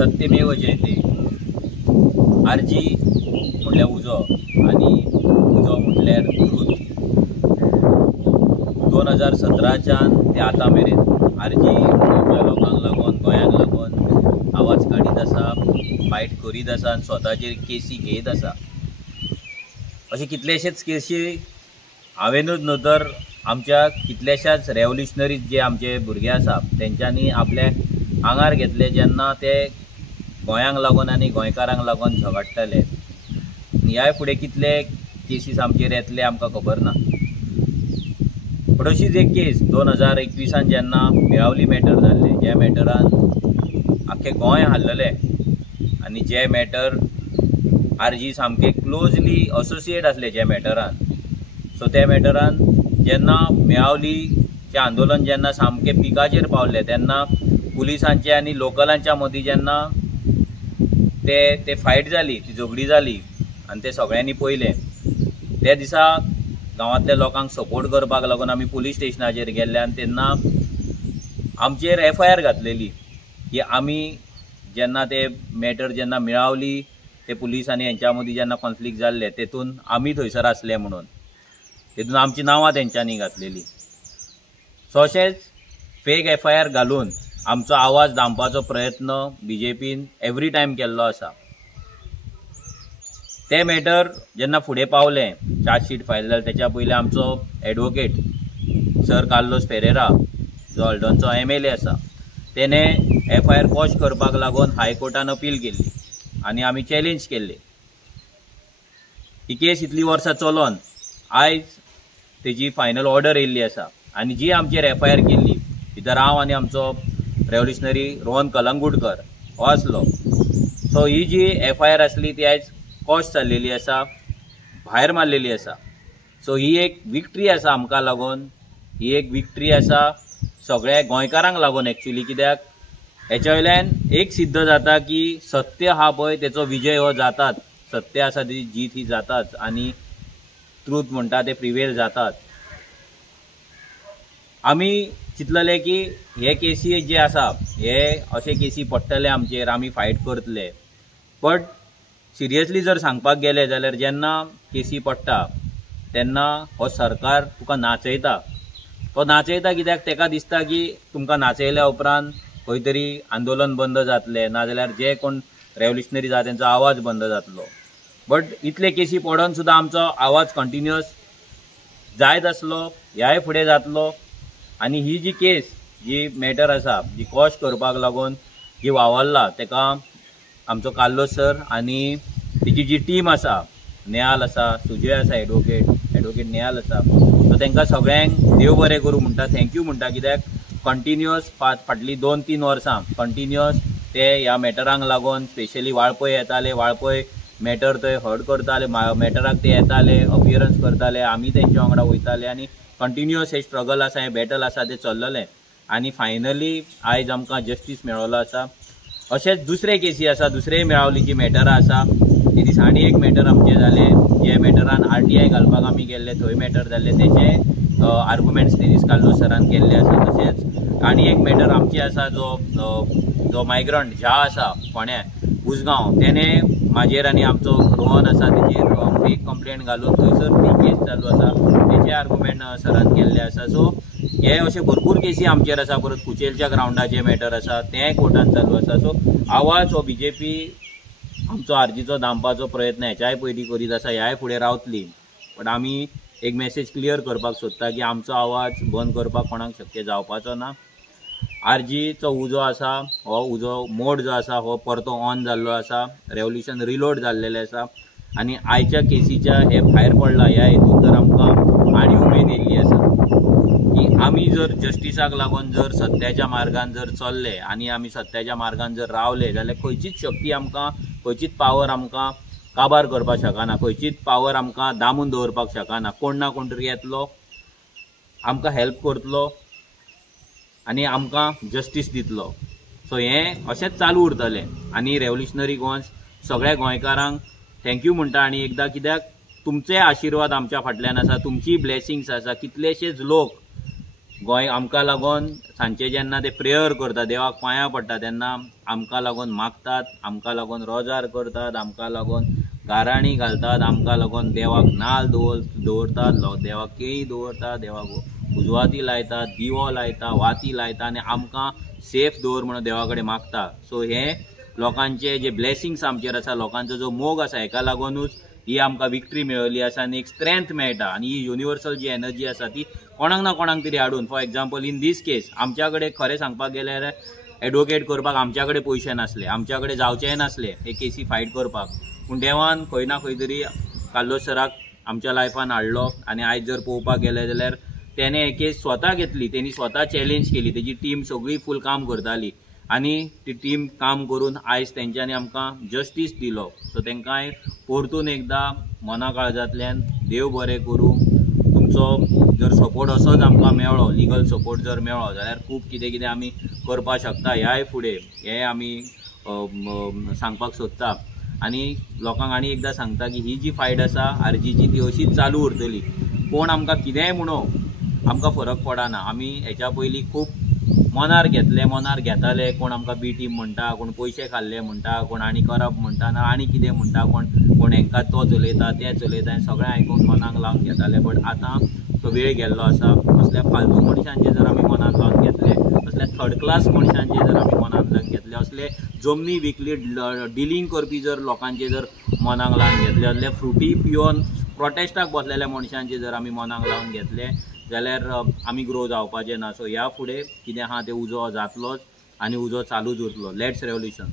सत्यमेव जयते। आरजी म्हटल्यार उजो आणि उजो म्हटल्यार ट्रुथ। 2017च्यान ते आतां मेरेन आरजी गोंयच्या लोकांक लागून गोंयांक लागून आवाज काडीत आसा, फायट करीत आसा आनी स्वताचेर केसी घेयत आसा। अशे कितलेशेच केसी हांवेनूच न्हू तर आमच्या कितल्याशाच रेव्होल्युशनरीज जे आमचे भुरगे आसा तेंच्यांनी आपले आंगार घेतले जेन्ना ते गोंयांक लागून आनी गोंयकारांक लागून झगडटाले। ह्या फुडें कितले केसीस आमचेर येतले आमकां खबर ना। पण अशीच एक केस 2021 जेन्ना मेळावली मॅटर जाल्ले, ज्या मॅटरान आख्खे गोंय हाल्लले आनी जे मॅटर आरजी सामके क्लोजली असोसिएट आसले जे मॅटरान। सो त्या मॅटरान जेन्ना मेळावलीचें आंदोलन जेन्ना सामके पिकाचेर पावले तेन्ना पुलिसांचे आनी लोकलांच्या मदीं जेन्ना ते फायट जाली, ती झगडी जाली आनी ते सगळ्यांनी पळयलें, त्या दिसा गांवांतल्या लोकांक सपोर्ट करपाक लागून आमी पुलीस स्टेशनाचेर गेल्ले आनी तेन्ना आमचेर FIR घातलेली की आमी जेन्ना ते मॅटर जेन्ना मेळावली ते पुलीस आनी हेंच्या मदीं जेन्ना कॉन्फ्लिक्ट जाल्ले तेतून आमी थंयसर आसले म्हणून तेतून आमची नांवां तेंच्यांनी घातलेली। सो अशेंच फेक FIR घालून आमचो आवाज दामपाचो प्रयत्न BJPन एवरी टायम केल्लो आसा। ते मॅटर जेन्ना फुडें पावलें, चार्जशीट फायल जालें, तेच्या पयलीं आमचो एडवोकेट सर कार्लोस फेरेरा जो हल्डोनचो MLA आसा तेणे FIR क्वॉश करपाक लागून हायकोर्टान अपील केल्ली आनी आमी चॅलेंज केल्ले। ही केस इतली वर्सां चलोन आयज तेजी फायनल ऑर्डर येयल्ली आसा आनी जी आमचेर FIR केल्ली भितर हांव आनी आमचो रेव्होल्युशनरी रोहन कलंगूटकर हो आसलो। सो ही जी FIR आसली ती आयज क्वॉश जाल्लेली आसा, भायर मारलेली आसा। सो ही एक विक्ट्री आसा आमकां लागून, ही एक विक्ट्री आसा सगळ्या गोंयकारांक लागून एक्चुअली। कित्याक हेच्या वयल्यान एक सिद्ध जाता की सत्य आहा पळय तेचो विजय हो जाताच, सत्य आसा तेजी जीत ही जाताच आनी ट्रूथ म्हणटा ते प्रिवेल जातात। आमी चिंतलेले की हे केसी जे आसा हे अशे केसी पडटले आमचेर, आमी फायट करतले। बट सिरियसली जर सांगपाक गेले जाल्यार जेन्ना केसी पडटा तेन्ना हो सरकार तुका नाचयता। तो नाचयता कित्याक तेका दिसता की तुमकां नाचयल्या उपरांत खंय तरी आंदोलन बंद जातलें, नाजाल्यार जे कोण रेव्होल्युशनरीज आसा तेंचो आवाज बंद जातलो। बट इतले केसी पडोन सुद्दां आमचो आवाज कंटिन्युअस जायत आसलो, ह्याय फुडें जातलो। आनी ही जी केस जी मॅटर आसा जी क्वॉश करपाक लागून जी वावरला तेका आमचो कार्लोस सर आनी तेजी जी टीम आसा, नेहाल आसा, सुजय आसा, एडवोकेट नेहाल आसा, सो तेंकां सगळ्यांक देव बरें करूं म्हणटा, थँक्यू म्हणटा। कित्याक कंटिन्युअस फाटलीं 2-3 वर्सां कंटिन्युअस ते ह्या मॅटरांक लागून स्पेशली वाळपय येताले, वाळपय मॅटर थंय हर्ट करताले, मॅटराक ते येताले, अपियरन्स करताले, आमी तेंच्या वांगडा वयताले आनी कंटिन्युअस हे स्ट्रगल आसा, हे बॅटल आसा ते चल्ललें आनी फायनली आयज आमकां जस्टीस मेळ्ळो आसा। अशेंच दुसरे केसी आसा, दुसरे मेळावलीची मॅटरां आसा। ते दीस आनी एक मॅटर आमचें जालें, जे मॅटरान RTI घालपाक आमी गेल्ले, थंय मॅटर जाल्ले, तेचे आर्गुमेंट्स ते दीस कार्लोस सरान केल्ले आसा। तशेंच आनी एक मॅटर आमची आसा जो मायग्रंट झा आसा फोंड्या उसगांव, तेणे म्हाजेर आनी आमचो रोहन आसा तेजेर फेक कंप्लेंट घालून थंयसर ती केस चालू आसा, तेचे आर्गुमेंट सरान केल्ले आसा। सो हे अशे भरपूर केसी आमचेर आसा। परत कुचेलच्या ग्राउंडाचे मॅटर आसा तें कोर्टान चालू आसा। सो आवाज हो BJP आमचो आरजीचो दामपाचो प्रयत्न हेच्याय पयलीं करीत आसा, ह्याय फुडें रावतली। पण आमी एक मेसेज क्लियर करपाक सोदता की आमचो आवाज बंद करपाक कोणाक शक्य जावपाचो ना। आरजीचो उजो आसा, हो उजो मोड जो आसा हो परतो ऑन जाल्लो आसा, रेव्होल्युशन रिलोड जाल्लेलें आसा आनी आयच्या केसीच्या हे भायर पडला ह्या हेतून तर आमकां आनी उमेद येयल्ली आसा की आमी जर जस्टिसाक लागून जर सत्याच्या मार्गान जर चल्ले आनी आमी सत्याच्या मार्गान जर रावले जाल्यार खंयचीच शक्ती आमकां, खंयचीच पावर आमकां काबार करपाक शकना, खंयचीच पावर आमकां दामून दवरपाक शकना। कोण ना कोण तरी येतलो, आमकां हेल्प करतलो आनी आमकां जस्टीस दितलो। सो हें अशेंच चालू उरतलें आनी रेव्होल्युशनरी गोंस सगळ्या गोंयकारांक थँक्यू म्हणटा। आनी एकदां कित्याक तुमचे आशिर्वाद आमच्या फाटल्यान आसा, तुमची ब्लेसिंग्स आसा। कितलेशेच लोक गोंय आमकां लागून सांचे जेन्ना ते प्रेयर करता, देवाक पांयां पडटा, तेन्ना आमकां लागून मागतात, आमकां लागून रोजार करतात, आमकां लागून गाराणी घालतात, आमकां लागून देवाक नाल्ल दवरतात, देवाक केळीं दवरतात, देवाक उजवाती लायतात, दिवो लायता, वाती लायता आनी आमकां सेफ दवर म्हणून देवा कडेन मागता. सो हे लोकांचे जे ब्लेसिंग्स आमचेर आसा, लोकांचो जो मोग आसा, हेका लागूनच ही आमकां विक्ट्री मेळिल्ली आसा आनी एक स्ट्रेंथ मेळटा. आनी ही युनिवर्सल जी एनर्जी आसा ती कोणाक ना कोणाक तरी हाडून, for example in this case आमच्या कडेन खरें सांगपाक गेल्यार एडवोकेट करपाक आमच्या कडेन पयशे नासले, आमच्या कडेन जावचेंय नासले हे केसी फायट करपाक, पूण देवान खंय ना खंय तरी कार्लोस सराक आमच्या लायफान हाडलो. आनी आयज जर पळोवपाक गेले जाल्यार तेणे हे केस स्वता घेतली, तेणी स्वता चॅलेंज केली, तेजी टीम सगळी फूल काम करताली आनी ती टीम काम करून आयज तेंच्यांनी आमकां जस्टीस दिलो. सो तेंकांय परतून एकदां मना काळजांतल्यान देव बरें करूं. तुमचो जर सपोर्ट असोच आमकां मेळ्ळो, लिगल सपोर्ट जर मेळ्ळो जाल्यार खूब कितें कितें आमी करपाक शकता ह्याय फुडें, हें आमी सांगपाक सोदता. आनी लोकांक आनी एकदां सांगता की ही जी फायट आसा आरजीची ती अशीच चालू उरतली. कोण आमकां कितेंय म्हणो आमकां फरक पडना. आमी हेच्या पयलीं खूब मनार घेताले, कोण आमकां बी टीम म्हणटा, कोण पयशे खाल्ले म्हणटा, कोण आनी करप म्हणटा ना आनी कितें म्हणटा, कोण हेंकां तो चलयता तें चलयता, हें सगळें आयकून मनाक लावन घेताले. बट आतां तो वेळ गेल्लो आसा. असल्या फालतू मनशांचे जर आमी मनांत लावन घेतले, असल्या थर्ड क्लास मनशांचे जर आमी मनांत लावन घेतले, असले जमनी विकली डिलींग करपी जर लोकांचे जर मनाक लावन घेतले, असले फ्रुटी पिवन प्रोटेस्टाक बसलेल्या मनशांचे जर आमी मनाक लावन घेतले जाल्यार आमी ग्रो जावपाचे ना. सो ह्या फुडें कितें आहा तें उजो जातलोच आनी उजो चालूच उरतलो. Let's revolution.